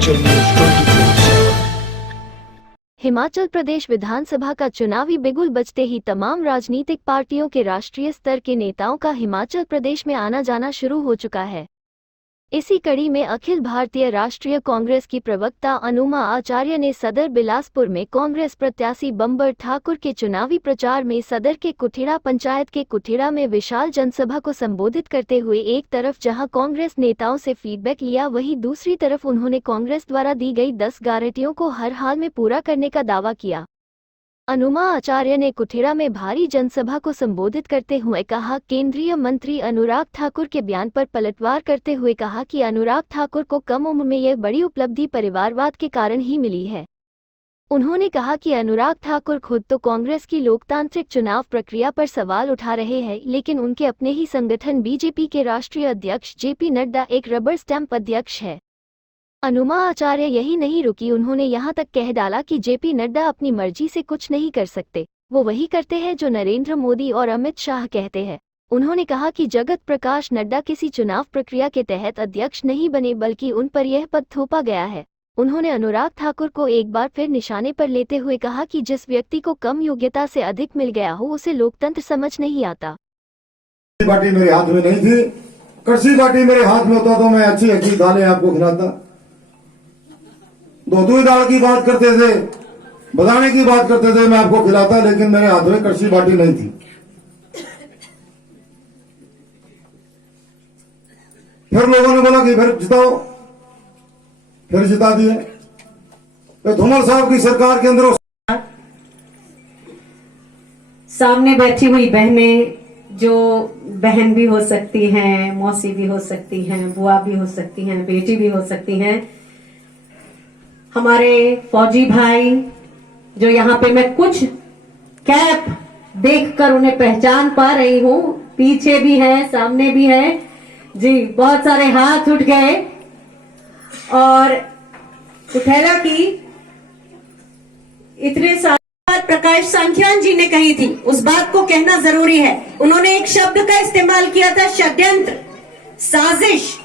Himachal news 24/7। Himachal Pradesh विधानसभा का चुनावी बिगुल बजते ही तमाम राजनीतिक पार्टियों के राष्ट्रीय स्तर के नेताओं का हिमाचल प्रदेश में आना जाना शुरू हो चुका है। इसी कड़ी में अखिल भारतीय राष्ट्रीय कांग्रेस की प्रवक्ता अनुमा आचार्य ने सदर बिलासपुर में कांग्रेस प्रत्याशी बंबर ठाकुर के चुनावी प्रचार में सदर के कुठेड़ा पंचायत के कुठेड़ा में विशाल जनसभा को संबोधित करते हुए एक तरफ जहां कांग्रेस नेताओं से फीडबैक लिया, वहीं दूसरी तरफ उन्होंने कांग्रेस द्वारा दी गई 10 गारंटियों को हर हाल में पूरा करने का दावा किया। अनुमा आचार्य ने कुठेड़ा में भारी जनसभा को संबोधित करते हुए कहा, केंद्रीय मंत्री अनुराग ठाकुर के बयान पर पलटवार करते हुए कहा कि अनुराग ठाकुर को कम उम्र में यह बड़ी उपलब्धि परिवारवाद के कारण ही मिली है। उन्होंने कहा कि अनुराग ठाकुर खुद तो कांग्रेस की लोकतांत्रिक चुनाव प्रक्रिया पर सवाल उठा रहे हैं, लेकिन उनके अपने ही संगठन बीजेपी के राष्ट्रीय अध्यक्ष जेपी नड्डा एक रबर स्टैंप अध्यक्ष है। अनुमा आचार्य यही नहीं रुकी, उन्होंने यहां तक कह डाला कि जेपी नड्डा अपनी मर्जी से कुछ नहीं कर सकते, वो वही करते हैं जो नरेंद्र मोदी और अमित शाह कहते हैं। उन्होंने कहा कि जगत प्रकाश नड्डा किसी चुनाव प्रक्रिया के तहत अध्यक्ष नहीं बने, बल्कि उन पर यह पद थोपा गया है। उन्होंने अनुराग ठाकुर को एक बार फिर निशाने पर लेते हुए कहा कि जिस व्यक्ति को कम योग्यता से अधिक मिल गया हो उसे लोकतंत्र समझ नहीं आता। बाटी मेरे हाथ में नहीं थी, कड़छी बाटी मेरे हाथ में होता तो मैं अच्छी अच्छी दालें आपको खिलाता। दूध दाल की बात करते थे, बताने की बात करते थे, मैं आपको खिलाता, लेकिन मेरे हाथ में कड़छी बाटी नहीं थी। फिर लोगों ने बोला कि फिर जिताओ, फिर जिता दिए। तो धूमल साहब की सरकार के अंदर सामने बैठी हुई बहनें, जो बहन भी हो सकती हैं, मौसी भी हो सकती हैं, बुआ भी हो सकती हैं, बेटी भी हो सकती हैं, हमारे फौजी भाई जो यहाँ पे मैं कुछ कैप देखकर उन्हें पहचान पा रही हूँ, पीछे भी है सामने भी है जी, बहुत सारे हाथ उठ गए। और कुठेड़ा की इतने सारे प्रकाश सांख्यान जी ने कही थी, उस बात को कहना जरूरी है। उन्होंने एक शब्द का इस्तेमाल किया था, षड्यंत्र, साजिश।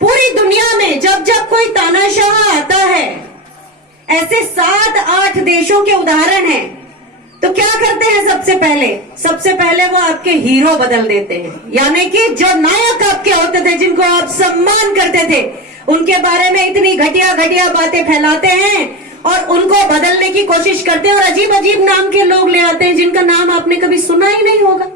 पूरी दुनिया में जब जब कोई तानाशाह आता है, ऐसे 7-8 देशों के उदाहरण हैं, तो क्या करते हैं? सबसे पहले वो आपके हीरो बदल देते हैं, यानी कि जो नायक आपके होते थे, जिनको आप सम्मान करते थे, उनके बारे में इतनी घटिया घटिया बातें फैलाते हैं और उनको बदलने की कोशिश करते हैं और अजीब अजीब नाम के लोग ले आते हैं जिनका नाम आपने कभी सुना ही नहीं होगा।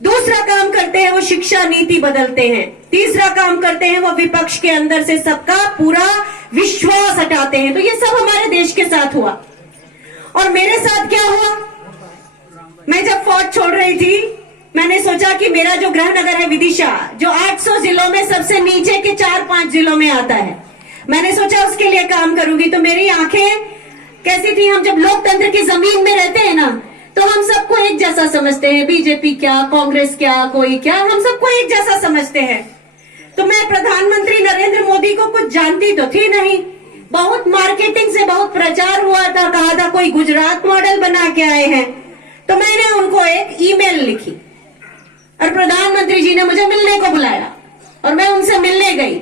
दूसरा काम करते हैं वो शिक्षा नीति बदलते हैं। तीसरा काम करते हैं वो विपक्ष के अंदर से सबका पूरा विश्वास हटाते हैं। तो ये सब हमारे देश के साथ हुआ। और मेरे साथ क्या हुआ? मैं जब फौज छोड़ रही थी, मैंने सोचा कि मेरा जो गृह नगर है विदिशा, जो 800 जिलों में सबसे नीचे के 4-5 जिलों में आता है, मैंने सोचा उसके लिए काम करूंगी। तो मेरी आंखें कैसी थी? हम जब लोकतंत्र की जमीन में रहते हैं ना, तो हम सबको एक जैसा समझते हैं। बीजेपी क्या, कांग्रेस क्या, कोई क्या, हम सबको एक जैसा समझते हैं। तो मैं प्रधानमंत्री नरेंद्र मोदी को कुछ जानती तो थी नहीं, बहुत मार्केटिंग से बहुत प्रचार हुआ था, कहा था कोई गुजरात मॉडल बना के आए हैं। तो मैंने उनको एक ईमेल लिखी और प्रधानमंत्री जी ने मुझे मिलने को बुलाया और मैं उनसे मिलने गई।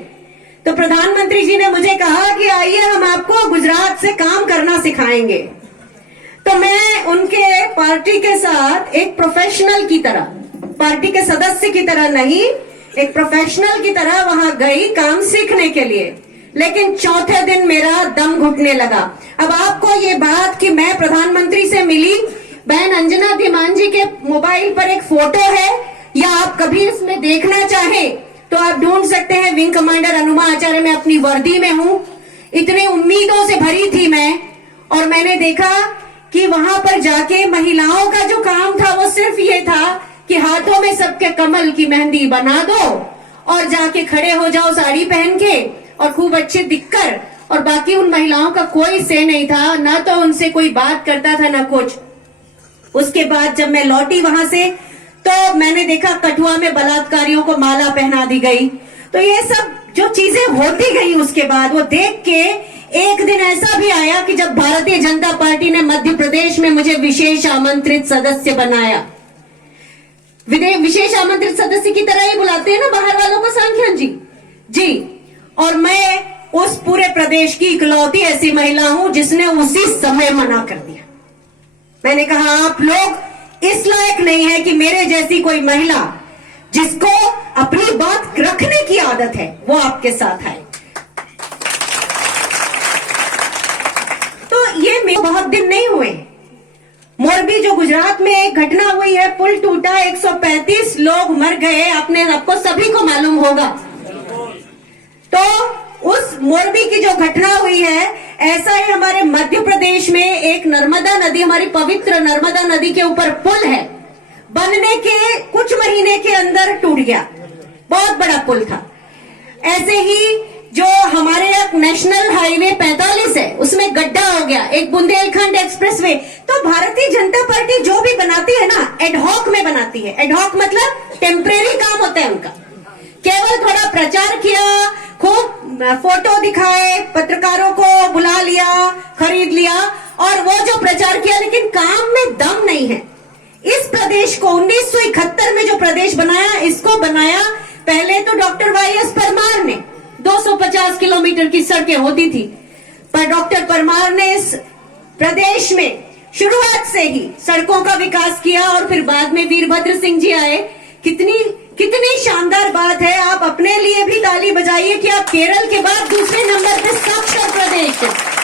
तो प्रधानमंत्री जी ने मुझे कहा कि आइए हम आपको गुजरात से काम करना सिखाएंगे। तो मैं उनके पार्टी के साथ एक प्रोफेशनल की तरह, पार्टी के सदस्य की तरह नहीं, एक प्रोफेशनल की तरह वहां गई काम सीखने के लिए। लेकिन चौथे दिन मेरा दम घुटने लगा। अब आपको ये बात कि मैं प्रधानमंत्री से मिली, बहन अंजना धीमान जी के मोबाइल पर एक फोटो है, या आप कभी इसमें देखना चाहे तो आप ढूंढ सकते हैं, विंग कमांडर अनुमा आचार्य, मैं अपनी वर्दी में हूं। इतनी उम्मीदों से भरी थी मैं, और मैंने देखा कि वहां पर जाके महिलाओं का जो काम था वो सिर्फ ये था कि हाथों में सबके कमल की मेहंदी बना दो और जाके खड़े हो जाओ साड़ी पहन के और खूब अच्छे दिखकर, और बाकी उन महिलाओं का कोई से नहीं था, ना तो उनसे कोई बात करता था ना कुछ। उसके बाद जब मैं लौटी वहां से, तो मैंने देखा कठुआ में बलात्कारियों को माला पहना दी गई। तो ये सब जो चीजें होती गई उसके बाद, वो देख के एक दिन ऐसा भी आया कि जब भारतीय जनता पार्टी ने मध्य प्रदेश में मुझे विशेष आमंत्रित सदस्य बनाया। विशेष आमंत्रित सदस्य की तरह ही बुलाते हैं ना बाहर वालों को सांख्यान जी, और मैं प्रदेश की इकलौती ऐसी महिला हूं जिसने उसी समय मना कर दिया। मैंने कहा आप लोग इस लायक नहीं है कि मेरे जैसी कोई महिला जिसको अपनी बात रखने की आदत है वो आपके साथ आए। तो ये मेरे बहुत दिन नहीं हुए। मोरबी जो गुजरात में एक घटना हुई है, पुल टूटा, 135 लोग मर गए, अपने आपको सभी को मालूम होगा। तो उस मोरबी की जो घटना हुई है, ऐसा ही हमारे मध्य प्रदेश में एक नर्मदा नदी, हमारी पवित्र नर्मदा नदी के ऊपर पुल है, बनने के कुछ महीने के अंदर टूट गया। बहुत बड़ा पुल था। ऐसे ही जो हमारे नेशनल हाईवे 45 है उसमें गड्ढा हो गया, एक बुंदेलखंड एक्सप्रेसवे। तो भारतीय जनता पार्टी जो भी बनाती है ना, एडहॉक में बनाती है। एडहॉक मतलब टेम्परेरी काम होता है उनका। केवल थोड़ा प्रचार किया, खूब फोटो दिखाए, पत्रकारों को बुला लिया, खरीद लिया और वो जो प्रचार किया, लेकिन काम में दम नहीं है। इस प्रदेश को 1971 में जो प्रदेश बनाया, इसको बनाया पहले तो डॉक्टर वाईएस परमार ने। 250 किलोमीटर की सड़कें होती थी, पर डॉक्टर परमार ने इस प्रदेश में शुरुआत से ही सड़कों का विकास किया और फिर बाद में वीरभद्र सिंह जी आए। कितनी शानदार बात है। आप अपने लिए भी ताली बजाइए कि आप केरल के बाद दूसरे नंबर पे साक्षर प्रदेश है।